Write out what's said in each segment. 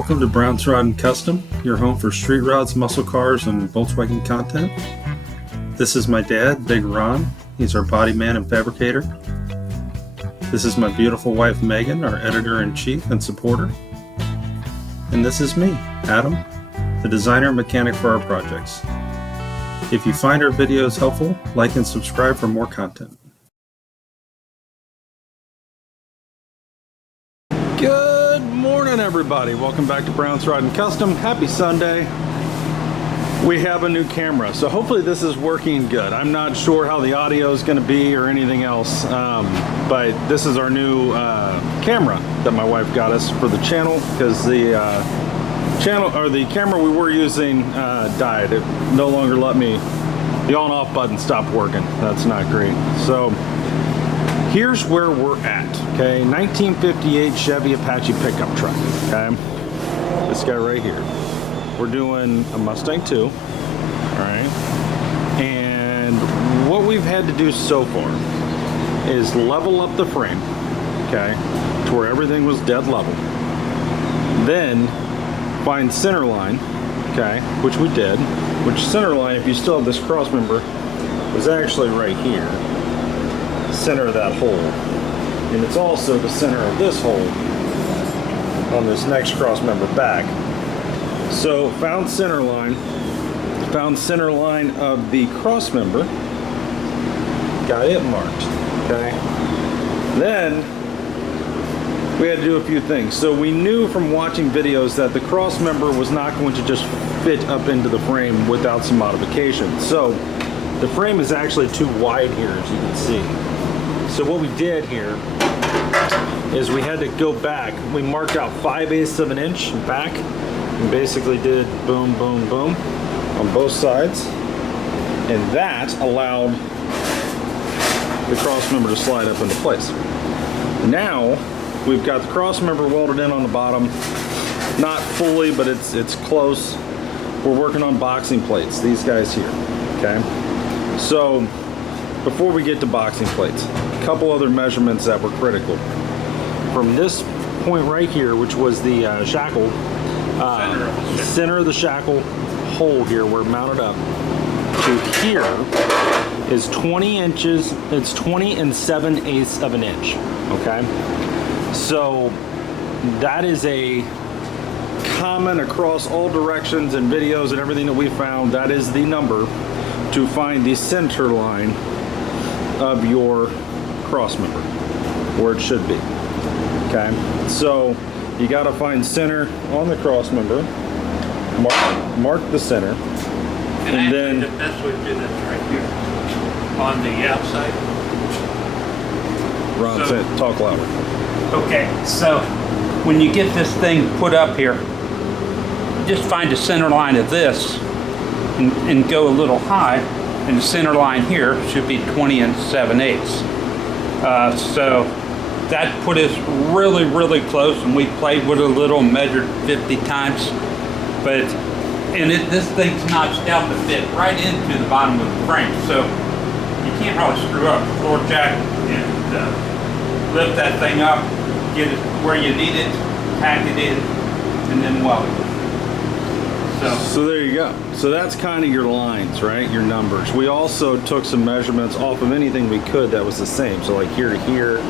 Welcome to Brown's Rod and Custom, your home for street rods, muscle cars, and Volkswagen content. This is my dad, Big Ron. He's our body man and fabricator. This is my beautiful wife, Megan, our editor-in-chief and supporter. And this is me, Adam, the designer and mechanic for our projects. If you find our videos helpful, like and subscribe for more content. Good morning, everybody. Welcome back to Brown's Rod and Custom. Happy Sunday. We have a new camera, so hopefully this is working good. I'm not sure how the audio is going to be or anything else, but this is our new camera that my wife got us for the channel because the camera we were using died. It no longer let me. The on off button stopped working. That's not great. So here's where we're at. Okay, 1958 Chevy Apache pickup truck. Okay, this guy right here. We're doing a Mustang II. All right, and what we've had to do so far is level up the frame. Okay, to where everything was dead level. Then find center line, okay, which we did, which center line, if you still have this crossmember, was actually right here, center of that hole. And it's also the center of this hole on this next crossmember back. So found center line of the crossmember, got it marked, okay. Then we had to do a few things. So we knew from watching videos that the crossmember was not going to just fit up into the frame without some modification. So the frame is actually too wide here, as you can see. So what we did here is we had to go back. We marked out 5/8 of an inch back and basically did boom, boom, boom on both sides. And that allowed the crossmember to slide up into place. Now, we've got the crossmember welded in on the bottom. Not fully, but it's close. We're working on boxing plates, these guys here, okay? So, before we get to boxing plates, a couple other measurements that were critical. From this point right here, which was the shackle, center of the shackle hole here where it mounted up, to here is 20 inches, it's 20 7/8 of an inch, okay? So that is a common across all directions and videos and everything that we found. That is the number to find the center line of your crossmember, where it should be. Okay, so you got to find center on the crossmember, mark the center, and then the best way to do this right here on the outside. Ron, say it, talk louder. Okay, so when you get this thing put up here, just find the center line of this and go a little high, and the center line here should be 20 7/8. So that put us really, really close, and we played with it a little, measured 50 times, but this thing's notched out to fit right into the bottom of the frame, so you can't really screw up the floor jack and lift that thing up, get it where you need it, tack it in, and then weld it. So there you go. So that's kind of your lines, right? Your numbers. We also took some measurements off of anything we could that was the same. So like here to here,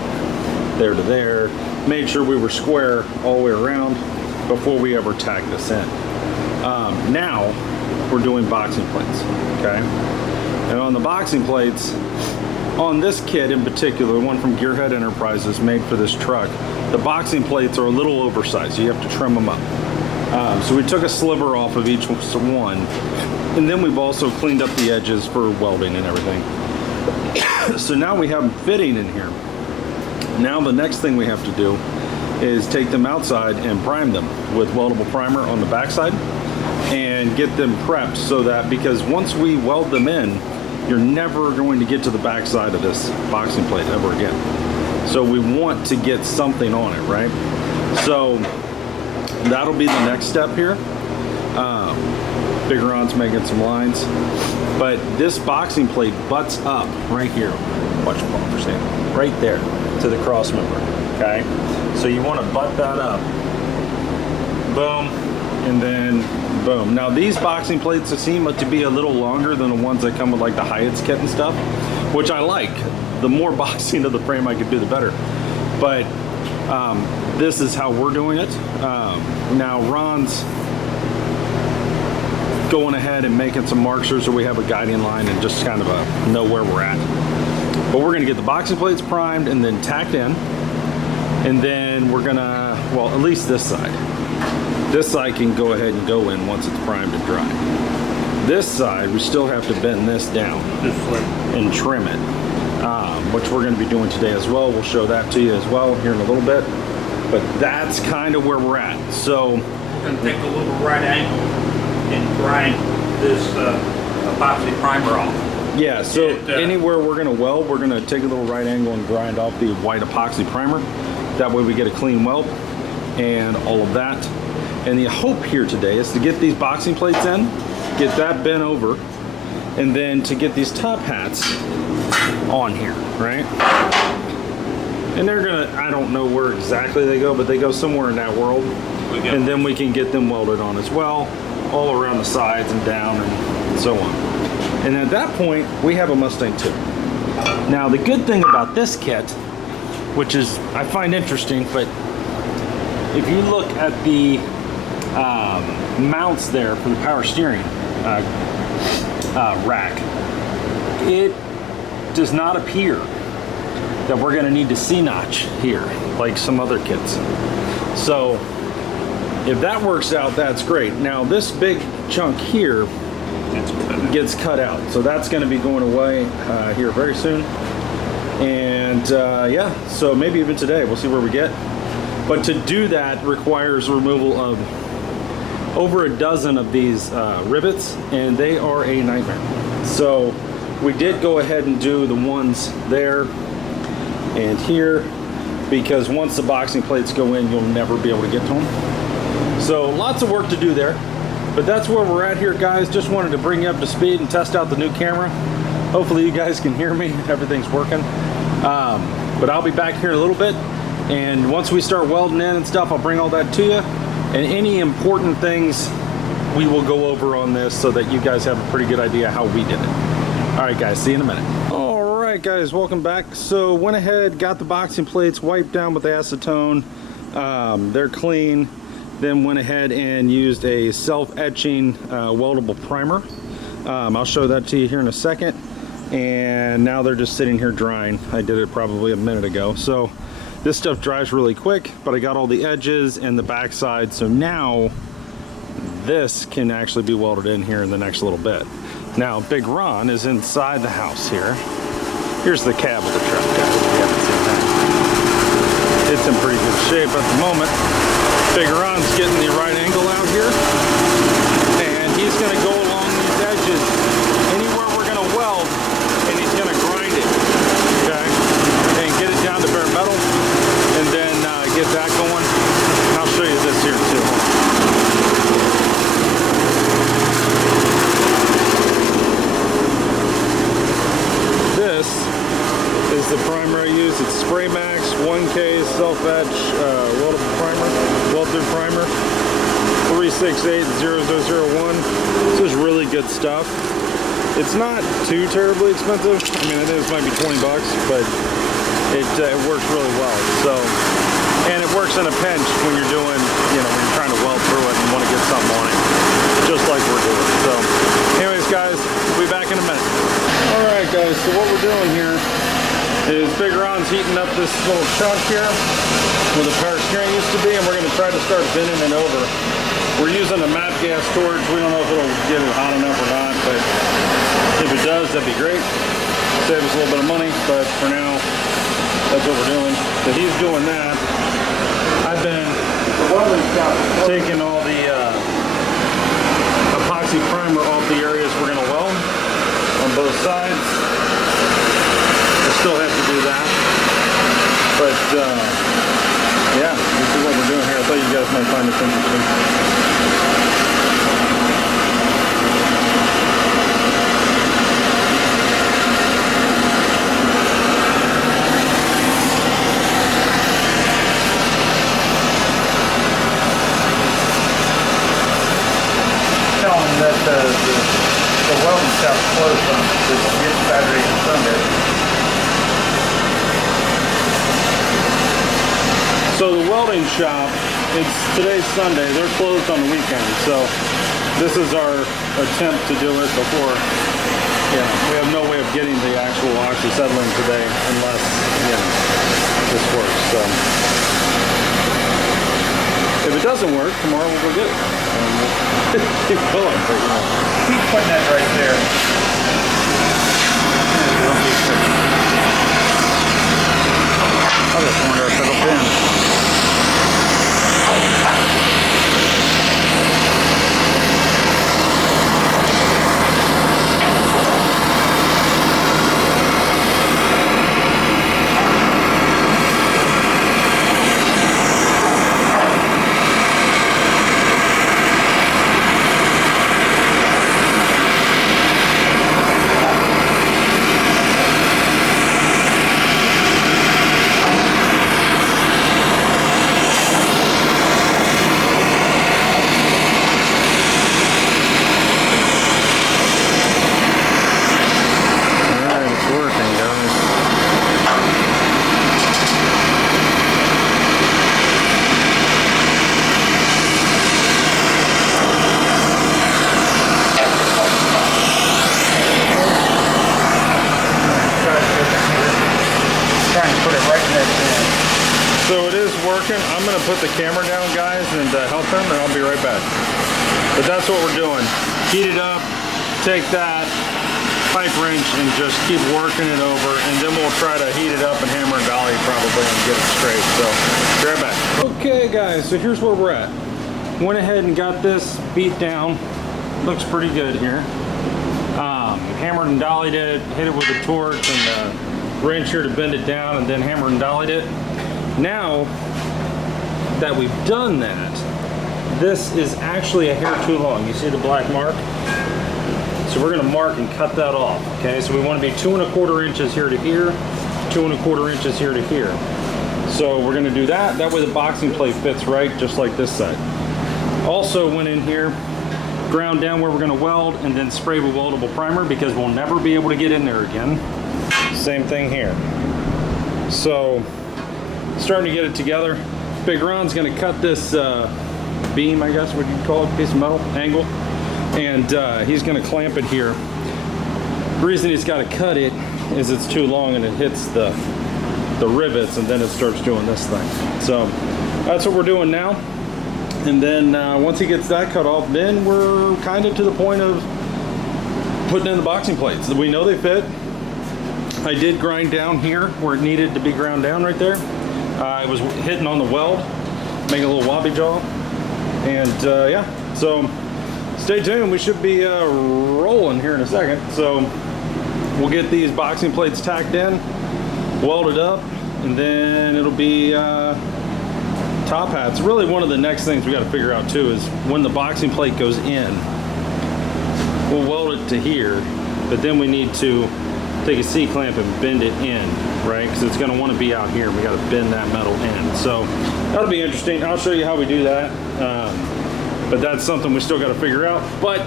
there to there. Made sure we were square all the way around before we ever tagged this in. Now we're doing boxing plates, okay? And on the boxing plates, on this kit in particular, the one from Gearhead Enterprises made for this truck, the boxing plates are a little oversized. You have to trim them up. So we took a sliver off of each one, and then we've also cleaned up the edges for welding and everything. So now we have them fitting in here. Now the next thing we have to do is take them outside and prime them with weldable primer on the backside and get them prepped so that, because once we weld them in, you're never going to get to the backside of this boxing plate ever again. So we want to get something on it, right? So that'll be the next step here. Big Ron's making some lines, but this boxing plate butts up right here. Watch Paul stand right there to the crossmember. Okay, so you want to butt that up boom, and then boom. Now these boxing plates seem to be a little longer than the ones that come with like the Hyatt's kit and stuff, which I like. The more boxing of the frame I could do, the better. But this is how we're doing it. Now Ron's going ahead and making some marks so we have a guiding line and just kind of know where we're at. But we're gonna get the boxing plates primed and then tacked in. And then we're gonna, well, at least this side. This side can go ahead and go in once it's primed and dry. This side, we still have to bend this down and trim it, which we're gonna be doing today as well. We'll show that to you as well here in a little bit. But that's kind of where we're at. So we're gonna take a little right angle and grind this epoxy primer off. Yeah, so anywhere we're gonna weld, we're gonna take a little right angle and grind off the white epoxy primer. That way we get a clean weld and all of that. And the hope here today is to get these boxing plates in, get that bent over, and then to get these top hats on here, right? And they're gonna, I don't know where exactly they go, but they go somewhere in that world. And then we can get them welded on as well, all around the sides and down and so on. And at that point, we have a Mustang II. Now, the good thing about this kit, which is, I find interesting, but if you look at the mounts there for the power steering rack, it does not appear that we're gonna need to C-notch here, like some other kits. So, if that works out, that's great. Now, this big chunk here gets cut out. So that's going to be going away here very soon. And yeah, so maybe even today, we'll see where we get. But to do that requires removal of over a dozen of these rivets, and they are a nightmare. So we did go ahead and do the ones there and here, because once the boxing plates go in, you'll never be able to get to them. So lots of work to do there. But that's where we're at here, guys. Just wanted to bring you up to speed and test out the new camera. Hopefully you guys can hear me. Everything's working. But I'll be back here in a little bit. And once we start welding in and stuff, I'll bring all that to you. And any important things we will go over on this so that you guys have a pretty good idea how we did it. All right, guys, see you in a minute. All right, guys, welcome back. So went ahead, got the boxing plates wiped down with acetone. They're clean. Then went ahead and used a self-etching weldable primer. I'll show that to you here in a second. And now they're just sitting here drying. I did it probably a minute ago. So this stuff dries really quick, but I got all the edges and the backside. So now this can actually be welded in here in the next little bit. Now, Big Ron is inside the house here. Here's the cab of the truck, guys, if you haven't seen that. It's in pretty good shape at the moment. Big Ron's getting the right angle out here, and he's going to go along these edges anywhere we're going to weld, and he's going to grind it, okay, and get it down to bare metal, and then get that going. I'll show you this here too. This is the primer I use. It's Spray Max 1K self-etch weldable primer, weld-through primer, 368-0001. This is really good stuff. It's not too terribly expensive. I mean, I think this might be 20 bucks, but it works really well. So, and it works in a pinch when you're doing, you know, when you're trying to weld through it and want to get something on it, just like we're doing. So, anyways, guys, we'll be back in a minute. All right, guys. So what we're doing here is Big Ron's heating up this little chunk here where the power steering used to be, and we're going to try to start bending it over. We're using a MAP gas storage. We don't know if it'll get it hot enough or not, but if it does, that'd be great. Save us a little bit of money, but for now, that's what we're doing. So he's doing that. I've been taking all the epoxy primer off the areas we're going to weld on both sides. Still have to do that, but yeah, this is what we're doing here. I thought you guys might find this interesting. shop's closed on this Saturday and Sunday. So the welding shop, today's Sunday, they're closed on the weekend, so this is our attempt to do it before, we have no way of getting the actual oxyacetylene today unless, this works, so. If it doesn't work, tomorrow we'll go get it. And we'll keep going, but Keep putting that right there. I just wonder if it'll bend. So it is working. I'm going to put the camera down, guys, and help him, and I'll be right back. But that's what we're doing. Heat it up, take that pipe wrench, and just keep working it over, and then we'll try to heat it up and hammer and dolly probably and get it straight. So, be right back. Okay, guys, so here's where we're at. Went ahead and got this beat down. Looks pretty good here. Hammered and dollied it, hit it with a torch and a wrench here to bend it down, and then hammered and dollied it. Now that we've done that, this is actually a hair too long. You see the black mark? So we're going to mark and cut that off. Okay, so we want to be 2 1/4 inches here to here, 2 1/4 inches here to here. So we're going to do that. That way the boxing plate fits right, just like this side. Also went in here, ground down where we're going to weld, and then spray with weldable primer because we'll never be able to get in there again. Same thing here. So starting to get it together. Big Ron's going to cut this beam, I guess, what you call it, piece of metal, angle, and he's going to clamp it here. The reason he's got to cut it is it's too long and it hits the rivets, and then it starts doing this thing. So that's what we're doing now. And then once he gets that cut off, then we're kind of to the point of putting in the boxing plates. We know they fit. I did grind down here where it needed to be ground down right there. I was hitting on the weld, making a little wobbly jaw. And yeah, so stay tuned. We should be rolling here in a second. So we'll get these boxing plates tacked in, welded up, and then it'll be top hats. Really one of the next things we got to figure out too is when the boxing plate goes in, we'll weld it to here, but then we need to take a C-clamp and bend it in, right? Because it's going to want to be out here. We got to bend that metal in. So that'll be interesting. I'll show you how we do that. But that's something we still got to figure out. But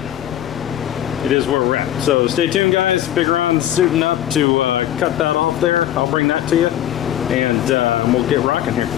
it is where we're at. So stay tuned, guys. Big Ron's suiting up to cut that off there. I'll bring that to you, and we'll get rocking here.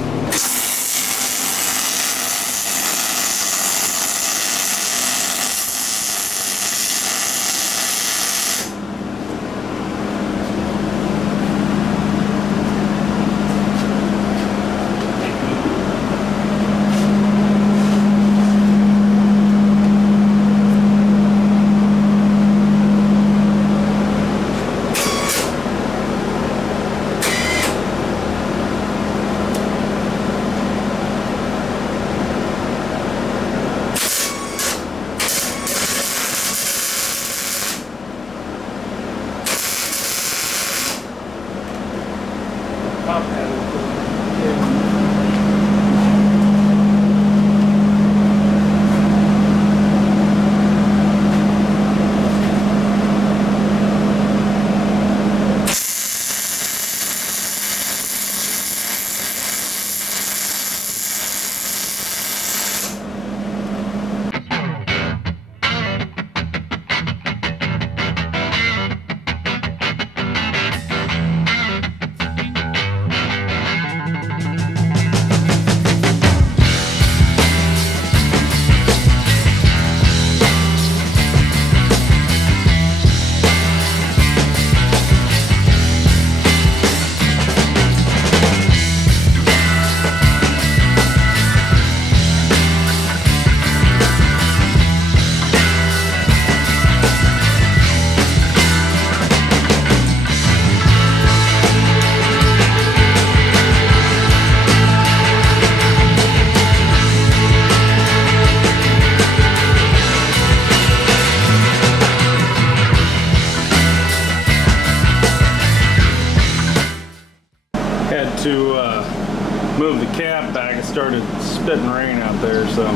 moved the cab back. It started spitting rain out there, so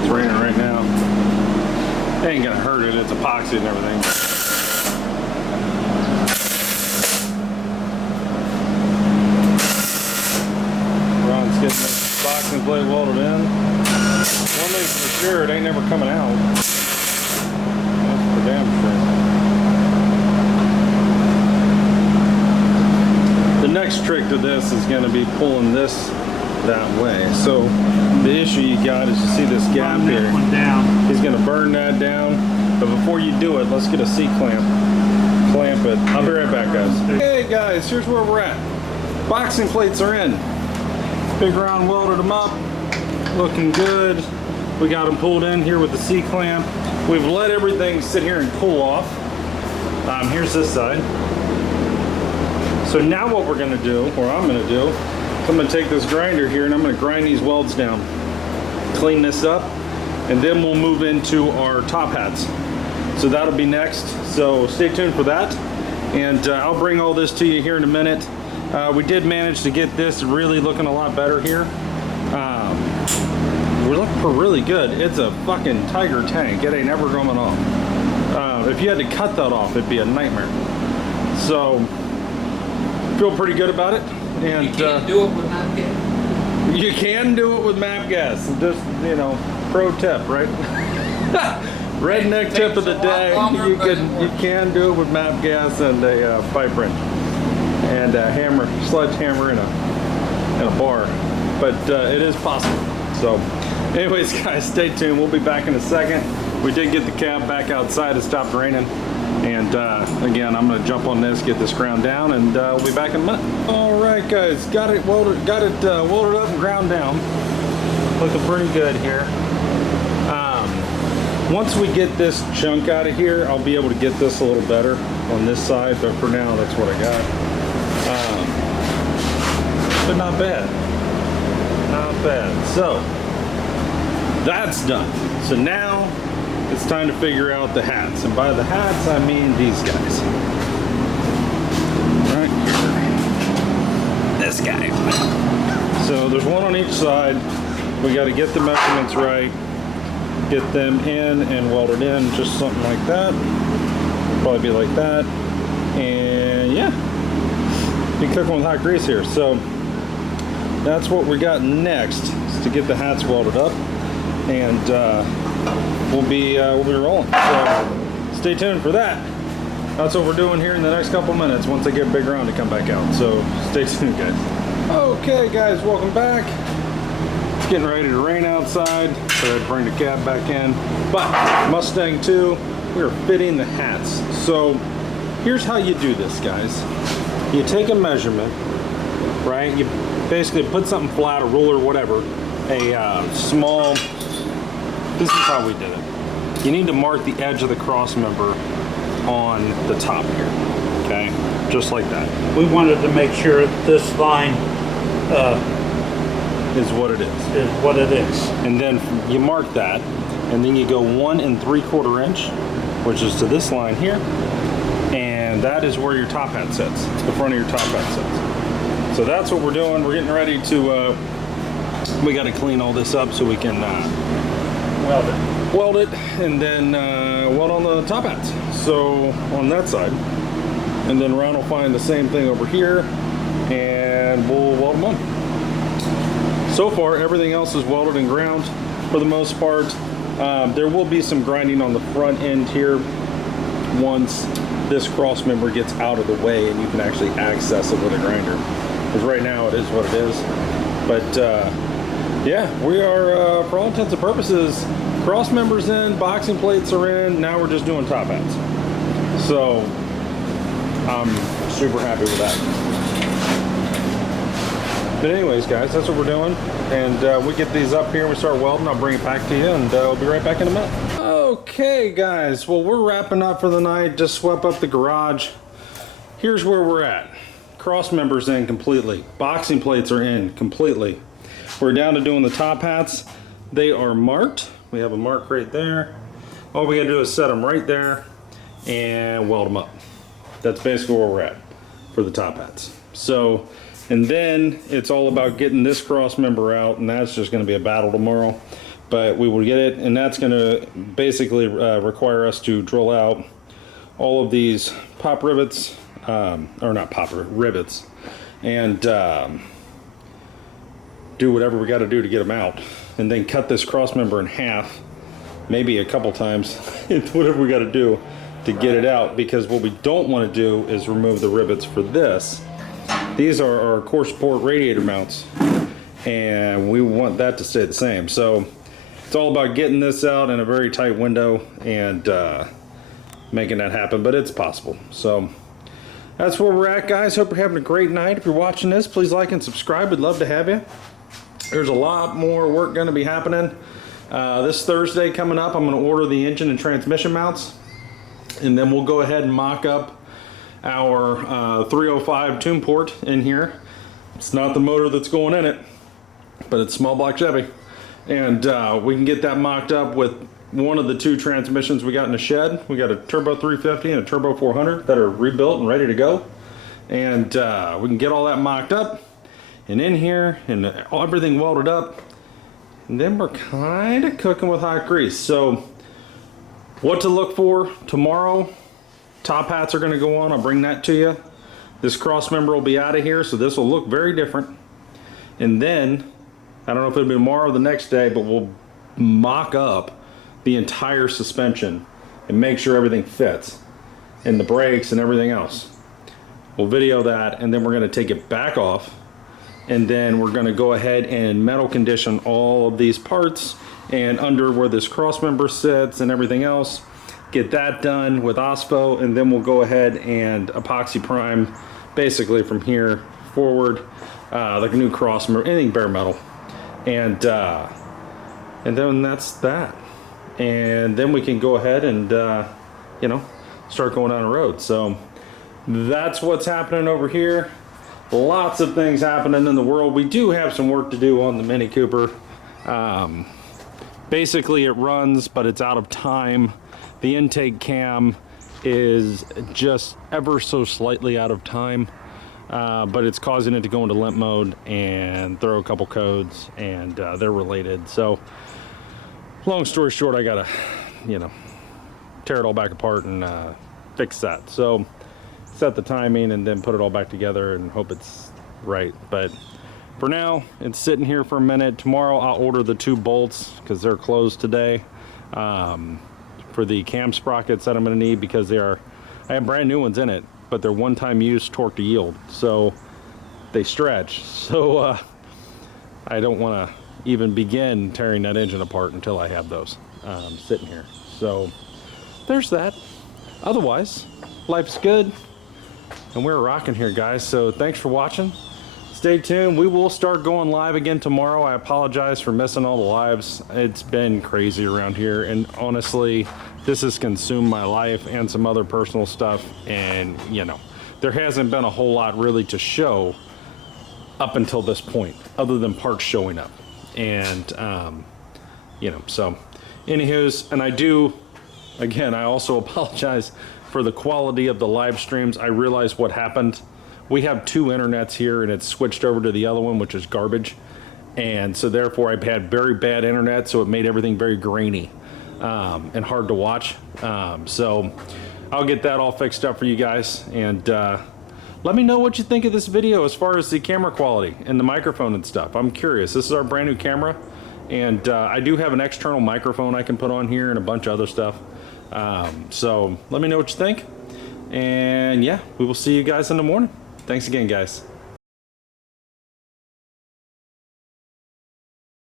it's raining right now. It ain't gonna hurt it, it's epoxy and everything. Ron's getting this boxing plate welded in. One thing's for sure, it ain't never coming out. That's for damn sure. The next trick to this is going to be pulling this that way. So the issue you got is you see this gap Burn here. that one down. He's going to burn that down. But before you do it, let's get a C-clamp. Clamp it. I'll be right back, guys. Hey guys, here's where we're at. Boxing plates are in. Big Round welded them up. Looking good. We got them pulled in here with the C-clamp. We've let everything sit here and cool off. Here's this side. So now what we're gonna do, or I'm gonna do, is I'm gonna take this grinder here and I'm gonna grind these welds down, clean this up, and then we'll move into our top hats. So that'll be next. So stay tuned for that. And I'll bring all this to you here in a minute. We did manage to get this really looking a lot better here. We're looking for really good. It's a fucking tiger tank. It ain't ever coming off. If you had to cut that off, it'd be a nightmare. So, feel pretty good about it. And You can't do it with map gas. you can do it with map gas. Just, you know, pro tip, right? Redneck tip of the day. You can do it with map gas and a pipe wrench and a hammer, sledgehammer, and a bar. But it is possible. So, anyways, guys, stay tuned. We'll be back in a second. We did get the cab back outside. It stopped raining. And again, I'm going to jump on this, get this ground down, and we'll be back in a minute. All right, guys, got it welded up and ground down. Looking pretty good here. Once we get this chunk out of here, I'll be able to get this a little better on this side. But for now, that's what I got. But not bad. Not bad. So that's done. So now it's time to figure out the hats. And by the hats, I mean these guys. Right here. This guy. So there's one on each side. We got to get the measurements right. Get them in and welded in, just something like that. Probably be like that. And yeah. Be cooking with hot grease here. So that's what we got next, is to get the hats welded up. And we'll be rolling. So stay tuned for that. That's what we're doing here in the next couple minutes once I get Big Round to come back out. So stay tuned, guys. Okay, guys, welcome back. It's getting ready to rain outside, so I'd bring the cab back in. But Mustang II, we're fitting the hats. So here's how you do this, guys. You take a measurement, right? You basically put something flat, a ruler, whatever, a small. This is how we did it. You need to mark the edge of the cross member on the top here, okay? Just like that. We wanted to make sure this line Is what it is. is what it is. And then you mark that, and then you go 1 3/4 inch, which is to this line here, and that is where your top hat sits, the front of your top hat sits. So that's what we're doing. We're getting ready to, we got to clean all this up so we can weld it, and then weld on the top hats. So on that side, and then Ron will find the same thing over here, and we'll weld them on. So far, everything else is welded and ground for the most part. There will be some grinding on the front end here once this cross member gets out of the way and you can actually access it with a grinder. Because right now it is what it is. But yeah, we are, for all intents and purposes, cross members in, boxing plates are in, now we're just doing top hats. So I'm super happy with that. But anyways, guys, that's what we're doing. And we get these up here and we start welding. I'll bring it back to you, and we'll be right back in a minute. Okay, guys. Well, we're wrapping up for the night. Just swept up the garage. Here's where we're at. Cross members in completely. Boxing plates are in completely. We're down to doing the top hats. They are marked. We have a mark right there. All we gotta do is set them right there and weld them up. That's basically where we're at for the top hats. So And then it's all about getting this cross member out, and that's just going to be a battle tomorrow. But we will get it, and that's going to basically require us to drill out all of these pop rivets, or not pop rivets, and do whatever we got to do to get them out, and then cut this cross member in half, maybe a couple times, whatever we got to do to get it out, because what we don't want to do is remove the rivets for this. These are our core support radiator mounts, and we want that to stay the same. So it's all about getting this out in a very tight window and making that happen, but it's possible. So that's where we're at, guys. Hope you're having a great night. If you're watching this, please like and subscribe. We'd love to have you. There's a lot more work going to be happening. This Thursday coming up, I'm going to order the engine and transmission mounts, and then we'll go ahead and mock up our 305 tune port in here. It's not the motor that's going in it, but it's small block Chevy. And we can get that mocked up with one of the two transmissions we got in the shed. We got a turbo 350 and a turbo 400 that are rebuilt and ready to go. And we can get all that mocked up and in here and everything welded up. And then we're kind of cooking with hot grease. So what to look for tomorrow: top hats are going to go on. I'll bring that to you. This cross member will be out of here, so this will look very different. And then I don't know if it'll be tomorrow or the next day, but we'll mock up the entire suspension and make sure everything fits, and the brakes and everything else. We'll video that, and then we're going to take it back off, and then we're going to go ahead and metal condition all of these parts and under where this cross member sits and everything else. Get that done with OSPO, and then we'll go ahead and epoxy prime basically from here forward, like a new cross member, anything bare metal. And then that's that. And then we can go ahead and you know, start going down the road. So that's what's happening over here. Lots of things happening in the world. We do have some work to do on the Mini Cooper. Basically it runs, but it's out of time. The intake cam is just ever so slightly out of time, but it's causing it to go into limp mode and throw a couple codes, and they're related. So long story short, I gotta, you know, tear it all back apart and fix that. So set the timing and then put it all back together and hope it's right. But for now, it's sitting here for a minute. Tomorrow I'll order the 2 bolts because they're closed today, for the cam sprockets that I'm going to need, because I have brand new ones in it, but they're one-time use torque to yield, so they stretch. So I don't want to even begin tearing that engine apart until I have those sitting here. So there's that. Otherwise, life's good, and we're rocking here, guys. So thanks for watching. Stay tuned. We will start going live again tomorrow. I apologize for missing all the lives. It's been crazy around here, and honestly, this has consumed my life and some other personal stuff, and you know, there hasn't been a whole lot really to show up until this point, other than parts showing up. And you know, so anywho's, and I also apologize for the quality of the live streams. I realize what happened. We have 2 internets here, and it's switched over to the other one, which is garbage. And so therefore I've had very bad internet, so it made everything very grainy and hard to watch. So I'll get that all fixed up for you guys, and let me know what you think of this video as far as the camera quality and the microphone and stuff. I'm curious. This is our brand new camera, and I do have an external microphone I can put on here and a bunch of other stuff. So let me know what you think, and yeah, we will see you guys in the morning. Thanks again, guys.